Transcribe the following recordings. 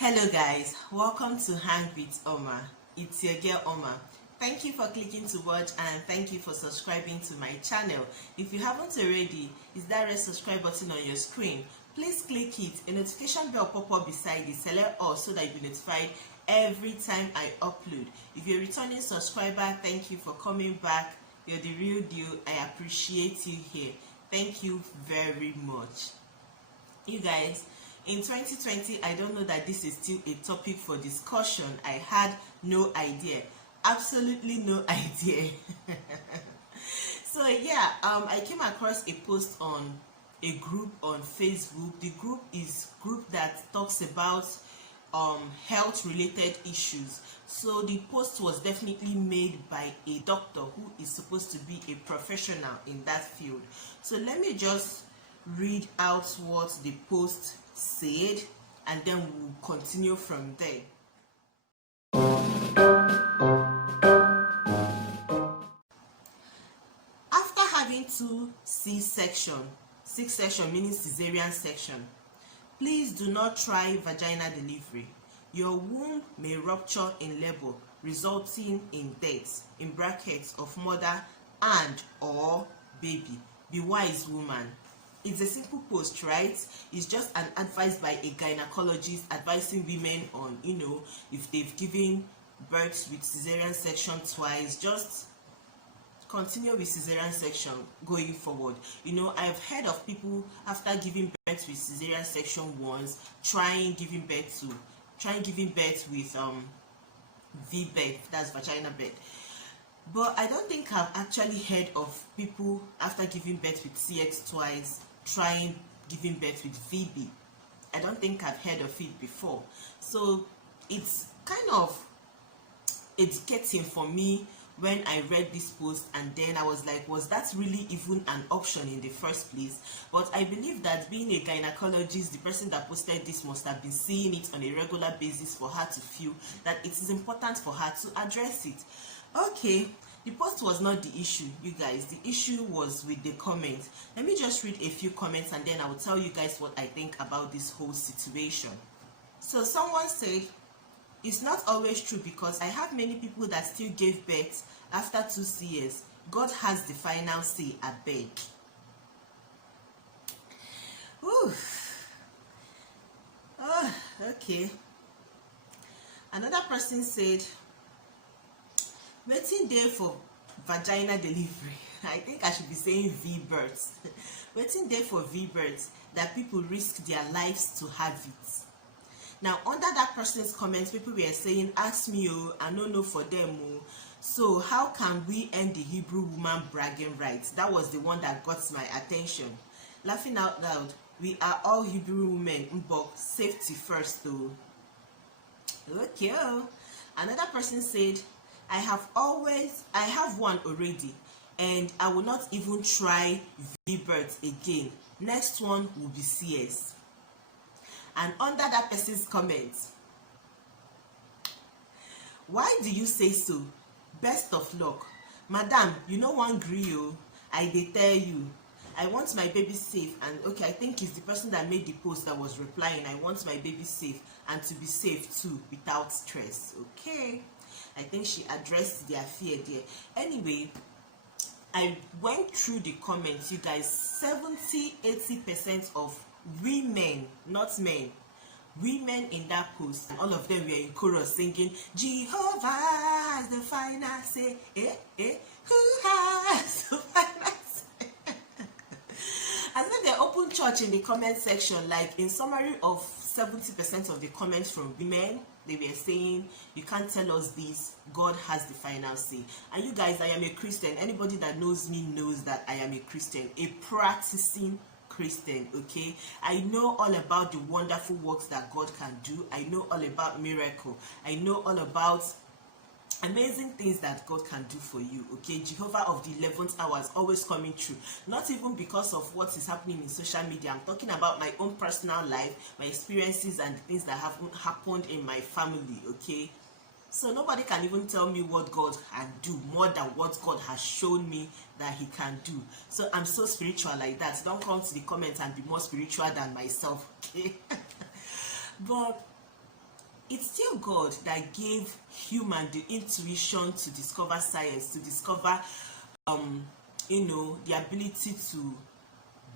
Hello guys, welcome to Hang with Oma. It's your girl Oma. Thank you for clicking to watch and thank you for subscribing to my channel. If you haven't already, is that red subscribe button on your screen? Please click it. A notification bell pop up beside it. Select all so that you'll be notified every time I upload. If you're a returning subscriber, thank you for coming back. You're the real deal. I appreciate you here. Thank you very much. You guys, in 2020, I don't know that this is still a topic for discussion. I had no idea, absolutely no idea. So yeah, I came across a post on a group on Facebook. The group is group that talks about health related issues. So the post was definitely made by a doctor who is supposed to be a professional in that field. So let me just read out what the post said and then we'll continue from there. After having 2 C-section meaning cesarean section, please do not try vaginal delivery. Your womb may rupture in labor, resulting in death in brackets of mother and or baby. Be wise, woman. It's a simple post, right? It's just an advice by a gynecologist advising women on, if they've given birth with cesarean section twice, just continue with cesarean section going forward. I've heard of people after giving birth with cesarean section once trying giving birth with V-birth, that's vaginal birth. But I don't think I've actually heard of people after giving birth with CX twice trying giving birth with VB. I don't think I've heard of it before. So it's kind of educating for me when I read this post, and then I was like, was that really even an option in the first place? But I believe that being a gynecologist, the person that posted this must have been seeing it on a regular basis for her to feel that it is important for her to address it. Okay, the post was not the issue, you guys. The issue was with the comments. Let me just read a few comments and then I will tell you guys what I think about this whole situation. So someone said, it's not always true because I have many people that still gave birth after 2 CS. God has the final say, I beg. Ooh. Oh, okay. Another person said, waiting there for vaginal delivery. I think I should be saying V-births. Waiting there for V-births that people risk their lives to have it. Now, under that person's comments, people were saying, ask me, I don't know for them. So how can we end the Hebrew woman bragging rights? That was the one that got my attention. Laughing out loud, we are all Hebrew women, but safety first though. Okay. Another person said, I have one already and I will not even try V-birth again. Next one will be CS. And under that person's comments, why do you say so? Best of luck. Madam, you know one grill, I dey tell you. I want my baby safe. And okay, I think it's the person that made the post that was replying. I want my baby safe and to be safe too without stress. Okay. I think she addressed their fear there. Anyway, I went through the comments, you guys. 70-80% of women, not men, women in that post, all of them were in chorus singing, Jehovah has the final say, who has the final say? And then they open church in the comment section, like in summary of 70% of the comments from women, they were saying, you can't tell us this, God has the final say. And you guys, I am a Christian. Anybody that knows me knows that I am a Christian, a practicing Christian. Okay, I know all about the wonderful works that God can do. I know all about miracle. I know all about amazing things that God can do for you. Okay, Jehovah of the 11th hour is always coming true. Not even because of what is happening in social media. I'm talking about my own personal life, my experiences and the things that have happened in my family. Okay, so nobody can even tell me what God can do more than what God has shown me that he can do. So I'm so spiritual like that. Don't come to the comments and be more spiritual than myself. Okay. But it's still God that gave human the intuition to discover science, to discover the ability to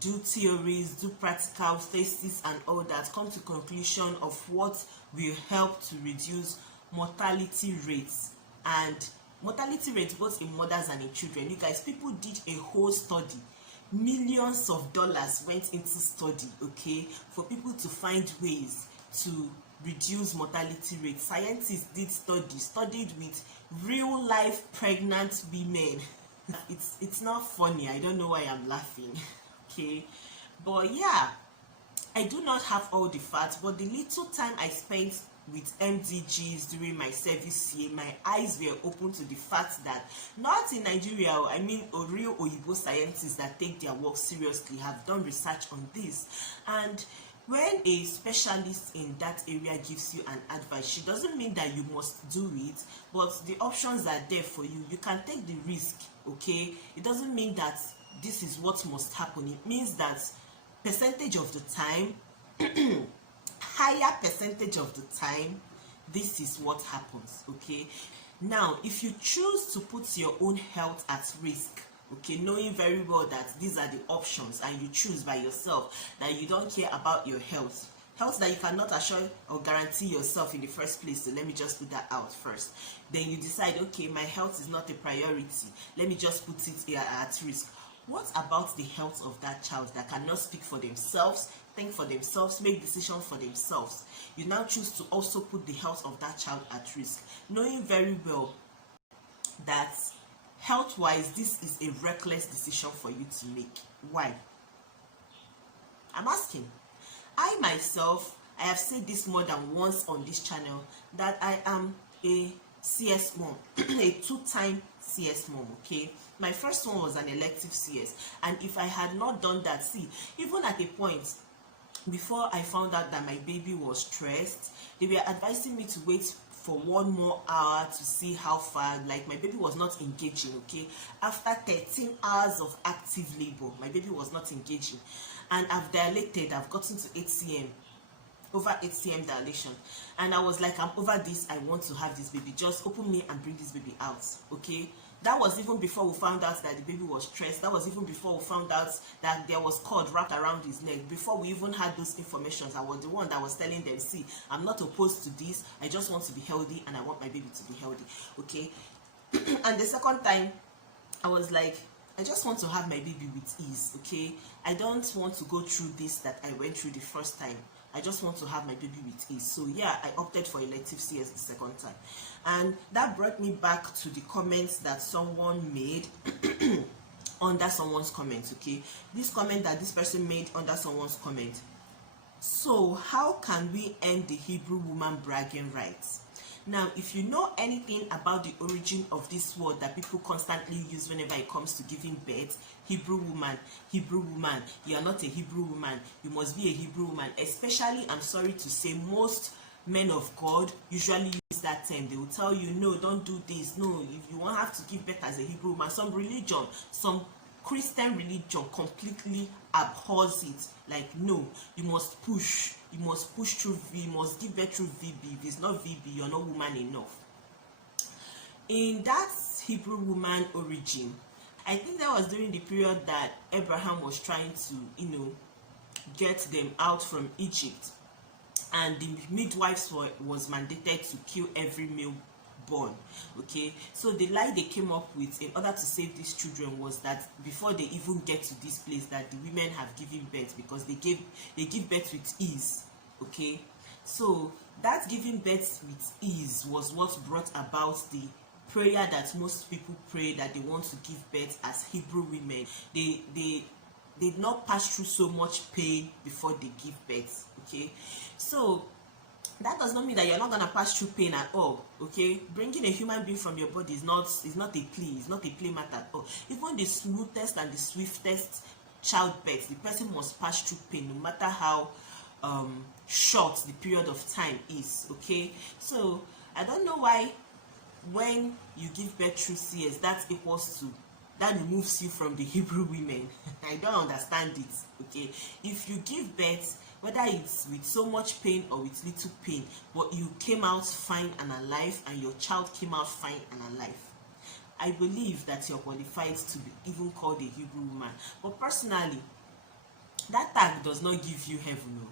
do theories, do practical thesis and all that, come to conclusion of what will help to reduce mortality rates and mortality rates both in mothers and in children. You guys, people did a whole study. Millions of dollars went into study, okay, for people to find ways to reduce mortality rates. Scientists did studied with real life pregnant women. It's not funny. I don't know why I'm laughing. Okay, but yeah, I do not have all the facts, but the little time I spent with MDGs during my service here, my eyes were open to the fact that not in Nigeria, I mean real Oyibo scientists that take their work seriously have done research on this. And when a specialist in that area gives you an advice, she doesn't mean that you must do it, but the options are there for you. You can take the risk, okay? It doesn't mean that this is what must happen. It means that percentage of the time, higher percentage of the time, this is what happens, okay? Now, if you choose to put your own health at risk, okay, knowing very well that these are the options and you choose by yourself, that you don't care about your health that you cannot assure or guarantee yourself in the first place, so let me just put that out first. Then you decide, okay, my health is not a priority, let me just put it at risk. What about the health of that child that cannot speak for themselves, think for themselves, make decisions for themselves? You now choose to also put the health of that child at risk, knowing very well that health-wise, this is a reckless decision for you to make. Why? I'm asking. I myself, I have said this more than once on this channel, that I am a CS mom, a two-time CS mom, okay? My first one was an elective CS, and if I had not done that, see, even at a point, before I found out that my baby was stressed, they were advising me to wait for 1 more hour to see how far, like my baby was not engaging, okay? After 13 hours of active labor, my baby was not engaging, and I've dilated, I've gotten to 8 cm, over 8 cm dilation, and I was like, I'm over this, I want to have this baby, just open me and bring this baby out, okay? That was even before we found out that the baby was stressed. That was even before we found out that there was cord wrapped around his neck. Before we even had those informations, I was the one that was telling them, see, I'm not opposed to this, I just want to be healthy and I want my baby to be healthy, okay? And the second time, I was like, I just want to have my baby with ease, okay? I don't want to go through this that I went through the first time. I just want to have my baby with ease. So yeah, I opted for elective CS the second time. And that brought me back to the comments that someone made under someone's comment, okay? This comment that this person made under someone's comment. So how can we end the Hebrew woman bragging rights? Now, if you know anything about the origin of this word that people constantly use whenever it comes to giving birth, Hebrew woman, you are not a Hebrew woman, you must be a Hebrew woman. Especially, I'm sorry to say, most men of God usually use that term. They will tell you, no, don't do this, no, if you won't have to give birth as a Hebrew woman. Some religion, some Christian religion completely abhors it. Like, no, you must push through V, you must give birth through VB. If it's not VB, you're not woman enough. In that Hebrew woman origin, I think that was during the period that Abraham was trying to, get them out from Egypt, and the midwives was mandated to kill every male born, okay? So the lie they came up with in order to save these children was that before they even get to this place, that the women have given birth, because they give birth with ease, okay? So that giving birth with ease was what brought about the prayer that most people pray, that they want to give birth as Hebrew women. They did not pass through so much pain before they give birth, okay? So that does not mean that you're not gonna pass through pain at all, okay? Bringing a human being from your body is not a plea, it's not a play matter at all. Even the smoothest and the swiftest childbirth, the person must pass through pain, no matter how short the period of time is, okay? So I don't know why when you give birth through CS, that removes you from the Hebrew women. I don't understand it, okay? If you give birth whether it's with so much pain or with little pain, but you came out fine and alive, and your child came out fine and alive. I believe that you're qualified to be even called a Hebrew woman. But personally, that tag does not give you heaven. No.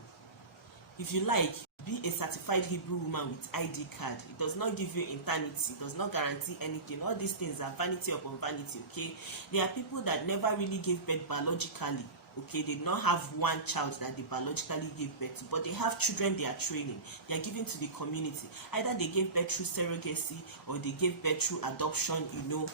If you like, be a certified Hebrew woman with ID card. It does not give you eternity. It does not guarantee anything. All these things are vanity upon vanity, okay? There are people that never really gave birth biologically, okay? They did not have one child that they biologically gave birth to, but they have children they are training. They are giving to the community. Either they gave birth through surrogacy or they gave birth through adoption, you know.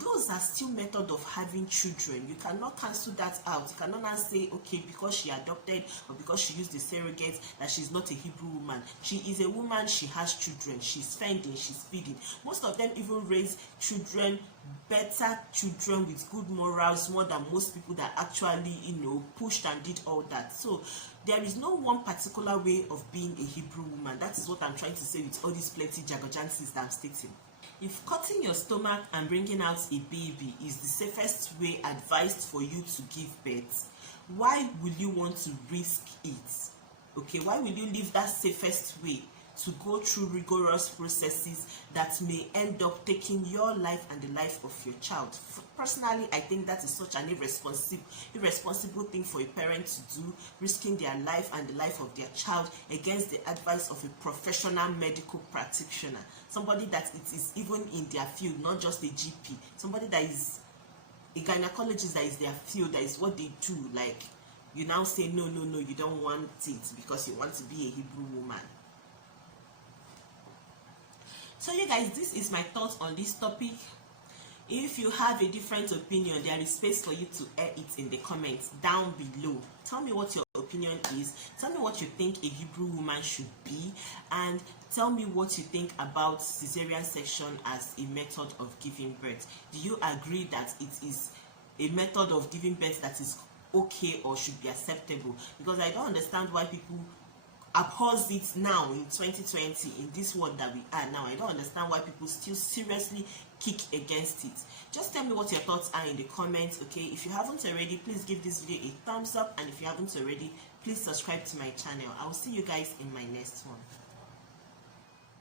Those are still method of having children. You cannot cancel that out. You cannot now say, okay, because she adopted or because she used the surrogate, that she's not a Hebrew woman. She is a woman, she has children, she's fending, she's feeding. Most of them even raise children, better children with good morals, more than most people that actually, you know, pushed and did all that. So there is no one particular way of being a Hebrew woman. That is what I'm trying to say with all these plenty jargonjances that I'm stating. If cutting your stomach and bringing out a baby is the safest way advised for you to give birth, why will you want to risk it? Okay, why will you leave that safest way to go through rigorous processes that may end up taking your life and the life of your child? Personally, I think that is such an irresponsible thing for a parent to do, risking their life and the life of their child against the advice of a professional medical practitioner, somebody that it is even in their field, not just a GP, somebody that is a gynecologist, that is their field, that is what they do. Like, you now say no, you don't want it because you want to be a Hebrew woman. So you guys, this is my thoughts on this topic. If you have a different opinion, there is space for you to air it in the comments down below. Tell me what your opinion is. Tell me what you think a Hebrew woman should be, and tell me what you think about cesarean section as a method of giving birth. Do you agree that it is a method of giving birth that is okay or should be acceptable? Because I don't understand why people oppose it now in 2020, in this world that we are now. I don't understand why people still seriously kick against it. Just tell me what your thoughts are in the comments, okay? If you haven't already, please give this video a thumbs up, and if you haven't already, please subscribe to my channel. I will see you guys in my next one.